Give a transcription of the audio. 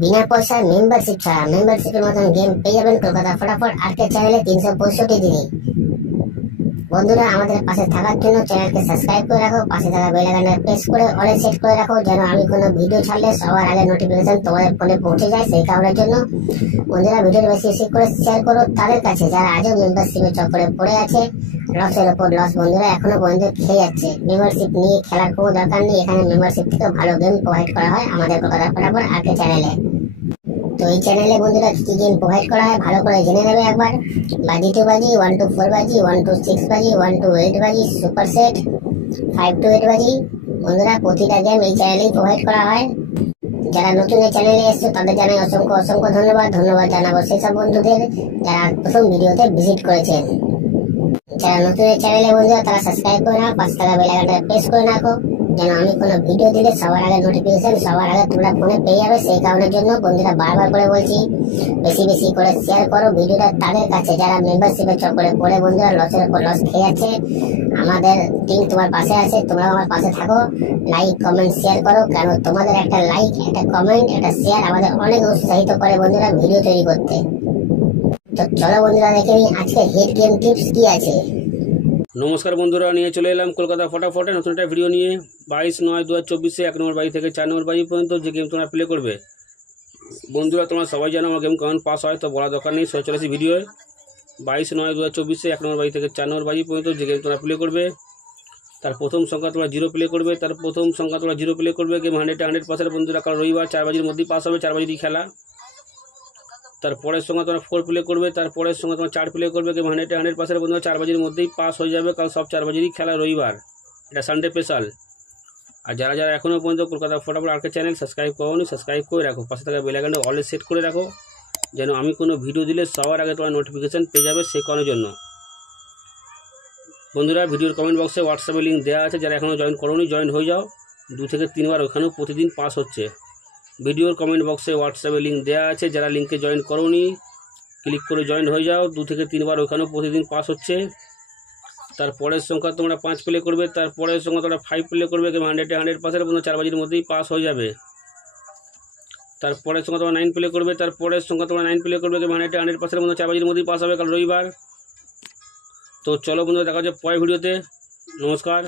বিনা পয়সায় মেম্বারশিপ ছাড়া মেম্বারশিপের মতন গেম পেয়ে যাবেন কলকাতা ফটাফট আর্কেড চ্যানেলে 365 দিনে। বন্ধুরা, আমাদের পাশে থাকার জন্য চ্যানেলকে সাবস্ক্রাইব করে রাখো, পাশে থাকা বেল আইকনটা প্রেস করে অলে সেট করে রাখো, যেন আমি কোনো ভিডিও ছাড়লে সবার আগে নোটিফিকেশন তোমাদের ফোনে পৌঁছে যায়। সেই কারণের জন্য বন্ধুরা, ভিডিওটি বেশি বেশি করে শেয়ার করো তাদের কাছে যারা আজও মেম্বারশিপের চক্করে পড়ে আছে। লসের ওপর লস বন্ধুরা এখনো পর্যন্ত খেয়ে যাচ্ছে। মেম্বারশিপ নিয়ে খেলার কোনো দরকার নেই, এখানে মেম্বারশিপ থেকে ভালো গেম প্রোভাইড করা হয় আমাদের কলকাতা ফটাফট আর্কেড চ্যানেলে। তো এই চ্যানেলে বন্ধুরা কি গেম প্রোভাইড করা হয় ভালো করে জেনে নেবে একবার। বাজি 2 বাজি, 1 to 4 বাজি, 1 to 6 বাজি, 1 to 8 বাজি, সুপার সেট 5 to 8 বাজি। বন্ধুরা, প্রতিটা গেম এই চ্যানেলেই প্রোভাইড করা হয়। যারা নতুন এই চ্যানেলে এসছে তাদের জানাই অসংখ্য অসংখ্য ধন্যবাদ। ধন্যবাদ জানাবো সেসব বন্ধুদের যারা প্রথম ভিডিওতে ভিজিট করেছেন। যারা নতুন এই চ্যানেলে বন্ধুরা তারা সাবস্ক্রাইব করে নাও, পাশে থাকা বেল আইকনটা প্রেস করে রাখো, যেন আমি কোনো ভিডিও দিলে সবার আগে নোটিফিকেশন সবার আগে তোমরা ফোনে পেয়ে যাবে। সেই কারণের জন্য বন্ধুরা বারবার করে বলছি, বেশি বেশি করে শেয়ার করো ভিডিওটা তাদের কাছে যারা মেম্বারশিপের চক্করে পড়ে বন্ধুরা লসের উপর লস খেয়ে যাচ্ছে। আমাদের টিম তোমার পাশে আছে, তোমরাও আমার পাশে থাকো। লাইক কমেন্ট শেয়ার করো, কারণ তোমাদের একটা লাইক, একটা কমেন্ট, একটা শেয়ার আমাদের অনেক উৎসাহিত করে বন্ধুরা ভিডিও তৈরি করতে। তো চলো বন্ধুরা দেখে নিই আজকে হিট গেম টিপস কি আছে। নমস্কার বন্ধুরা, নিয়ে চলে এলাম কলকাতা ফটাফটে নতুন একটা ভিডিও নিয়ে। 22/9/2024 1 নম্বর বাজি থেকে 4 নম্বর বাজি পর্যন্ত যে গেম তোমরা প্লে করবে। বন্ধুরা, তোমরা সবাই জানো আমার গেম কেমন পাস হয়, তো বলা দরকার নেই। চলে আসি ভিডিওয়। 22/9/2024 1 নম্বর বাজি থেকে 4 নম্বর বাজি পর্যন্ত যে গেম তোমরা প্লে করবে, তার প্রথম সংখ্যা তোমরা 0 প্লে করবে। তার প্রথম সংখ্যা তোমরা 0 প্লে করবে। গেম 100% বন্ধুরা, কারণ রবিবার 4 বাজির মধ্যেই পাস হবে, 4 বাজিরই খেলা। তারপরের সঙ্গে তোমরা 4 প্লে করবে। তারপরের সঙ্গে তোমরা 4 প্লে করবে। গেম 100% বন্ধুরা 4 বাজির মধ্যেই পাস হয়ে যাবে, কারণ সব 4 বাজিরই খেলা রবিবার, এটা সানডে স্পেশাল। আর যারা যারা এখনও পর্যন্ত কলকাতা ফটাফট আর্কেড চ্যানেল সাবস্ক্রাইব করোনি, সাবস্ক্রাইব করে রাখো, পাশে থাকা বেল আইকনটা অলে সেট করে রাখো, যেন আমি কোনো ভিডিও দিলে সবার আগে তোমার নোটিফিকেশান পেয়ে যাবে। সেই কারণের জন্য বন্ধুরা, ভিডিওর কমেন্ট বক্সে হোয়াটসঅ্যাপে লিঙ্ক দেওয়া আছে, যারা এখনও জয়েন করোনি জয়েন হয়ে যাও। 2 থেকে 3 বার ওখানেও প্রতিদিন পাস হচ্ছে। ভিডিওর কমেন্ট বক্সে হোয়াটসঅ্যাপে লিঙ্ক দেওয়া আছে, যারা লিঙ্কে জয়েন করোনি ক্লিক করে জয়েন হয়ে যাও। 2 থেকে 3 বার ওখানেও প্রতিদিন পাস হচ্ছে। তারপরের সংখ্যা তোমরা 5 প্লে করবে। তারপরের সংখ্যা তোমরা 5 প্লে করবে। গেম 100% 4 বাজির মধ্যেই পাস হয়ে যাবে। তারপরের সংখ্যা তোমরা 9 প্লে করবে। তারপরের সংখ্যা তোমরা 9 প্লে করবে। গেম 100% 4 বাজির মধ্যেই পাস হবে, কাল রবিবার। তো চলো বন্ধুরা, দেখা যাচ্ছে পরের ভিডিওতে। নমস্কার।